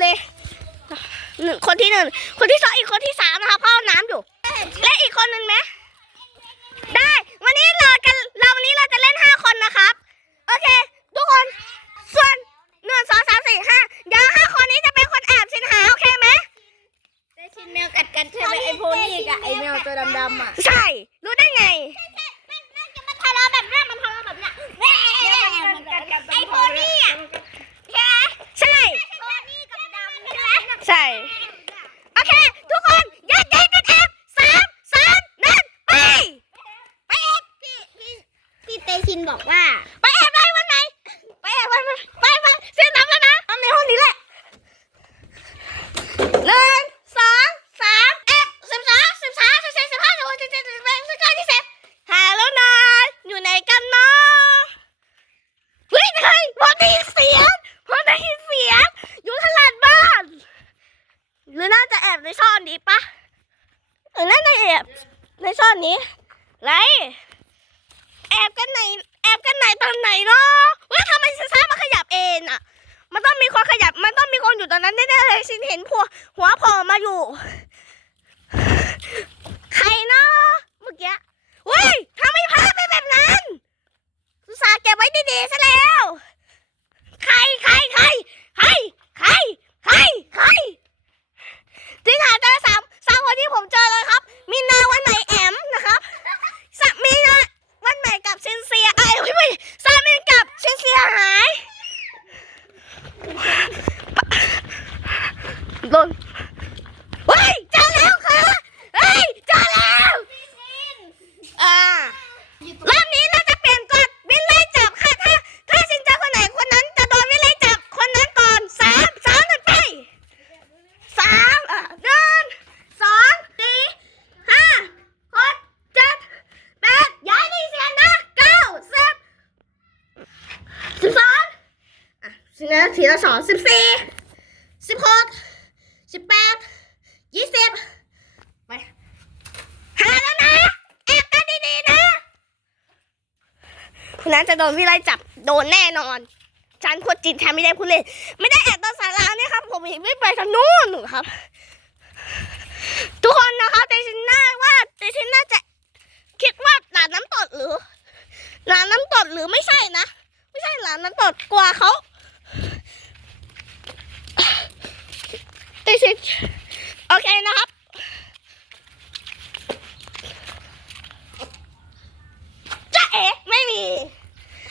เลยหนึ่งคนที่หนึ่งคนที่สองอีกคนที่สามนะคะเข้าน้ำอยู่ และอีกคนหนึ่งไหมได้ วันนี้เรากันเราวันนี้เราจะเล่นห้าคนนะครับ โอเค ทุกคนส่วนหนึ่งสองสามสี่ห้าเดี๋ยวห้าคนนี้จะเป็นคนแอบสินหาโอเคไหมได้ชินแมวกัดกันใช่ไหมไอโพนี่กับไอแมวตัวดำๆอะใช่ รู้ได้ไง มันทะเลาะแบบนี้มันทะเลาะแบบนี้แม่ไอโพนี่อะใช่ ใช่ โพนี่กับดำใช่ไหม ใช่ โอเค ทุกคนแยกย้ายกันแอบสามสามหนึ่งไป ไปแอบ พี่พี่ินบอกว่า ไปแอบได้วันไหน ไปแอบวันไปไปเส้นน้ำแล้วนะน้ำในห้องนี้แหละหนึ่งสองสามแอบสิบสองสิบสามสิบสี่สิบห้าสิบหกสิบเจ็ดสิบแปดสิบเก้ายี่สิบหาแล้วนะอยู่ไหนกันเนาะเฮ้ยเฮ้ยพอได้ยินเสียงพอได้ยินเสียงอยู่ข้างหลังบ้าน หรือน่าจะแอบในซ่อนนี้ปะหรือน่าจะแอบในซ่อนนี้ไร แอบกันไหน แอบกันไหนตอนไหนเนาะว่าทำไมซิซ่ามันขยับเองอะมันต้องมีคนขยับ มันต้องมีคนอยู่ตอนนั้นแน่ๆเลยฉันเห็นผัวหัวโผล่มาอยู่ ใครเนาะเมื่อกี้เฮ้ยทำไมพาไปแบบนั้นสุสาเก็บไว้ดีๆซะแล้ว ใครใครใครใครใครใครใครที่หาเจอสามสามคนที่ผมเจอเลยครับ มีนาวันไหนแอมนะครับสะมีนาวันใหม่กับเชนเซียไอ้ยไม่ไม่ซามินกับเชนเซียหายโดนเฮ้ยเจอแล้วค่ะเฮ้ยเจอแล้วอ่ารอบนี้เราจะเปลี่ยนกฎวินไล่จับค่ะถ้าถ้าชินเจอคนไหนคนนั้นจะโดนวินไล่จับคนนั้นก่อนสามสองหนึ่งไปสามอะหนึ่งสองสี่ห้าหกเจ็ดแปดย้ายดีเสียงนะเก้าสิบสิบสอง อะสิบนะทีละสองสิบสี่สิบหกสิบแปดยี่สิบไปหาแล้วนะแอบกันดีๆนะคนนั้นจะโดนวิไลจับโดนแน่นอนฉันพูดจริงฉันไม่ได้พูดเล่นไม่ได้แอบตอนสาราเนี่ยครับ ผมเห็นไม่ไปทางนู้นหนูครับ ทุกคนนะครับแต่ฉันน่าว่าแต่ฉันน่าจะคิดว่าหลานน้ำตดหรือหลานน้ำตดหรือไม่ใช่นะ ไม่ใช่หลานน้ำตดกลัวเขา ต่ฉันโอเคนะครับ จะเอ๋ไม่มี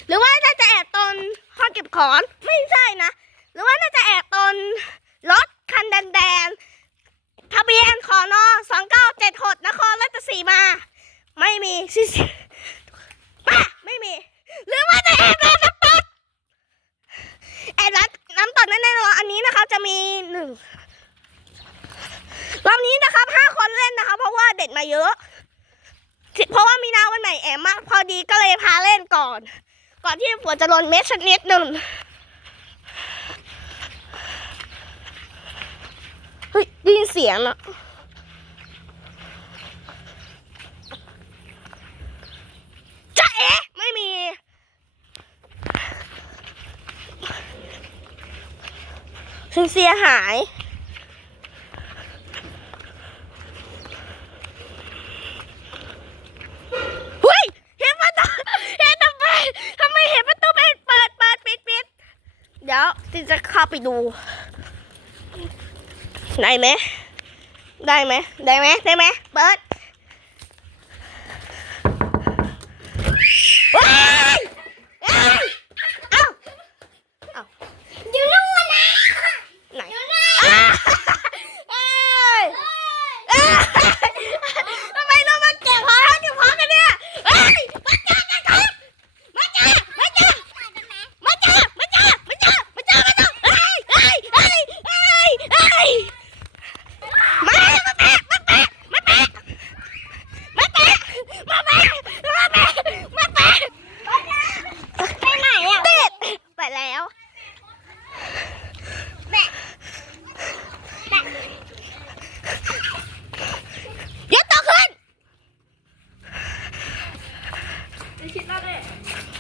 หรือว่าน่าจะแอบตอนห้องเก็บของไม่ใช่นะ หรือว่าน่าจะแอบตอนรถคันแดงๆทะเบียนขอนอสองเก้าเจ็ดหดนครราชสีมา ไม่มีซิป้าไม่มี หรือว่าจะแอบร้านน้ำตกแอบร้านน้ำตกแน่ๆเลยอันนี้นะคะจะมีหนึ่งรอบนี้นะครับห้าคนเล่นนะคะ เพราะว่าเด็กมาเยอะ เพราะว่ามีนาวันใหม่แอมมาก พอดีก็เลยพาเล่นก่อน ก่อนที่ฝนจะลนเม็ดสักนิดหนึ่งเฮ้ยได้ยินเสียงอะจะเอ๊ะไม่มีฉันเสียหาย เฮ้ยเห็นประตูเห็นทำไมทำไมเห็นประตูเป็นเปิดเปิดปิดปิด เดี๋ยวจินจะเข้าไปดู ได้ไหมได้ไหมได้ไหมได้ไหมเปิดว้าย 你去哪里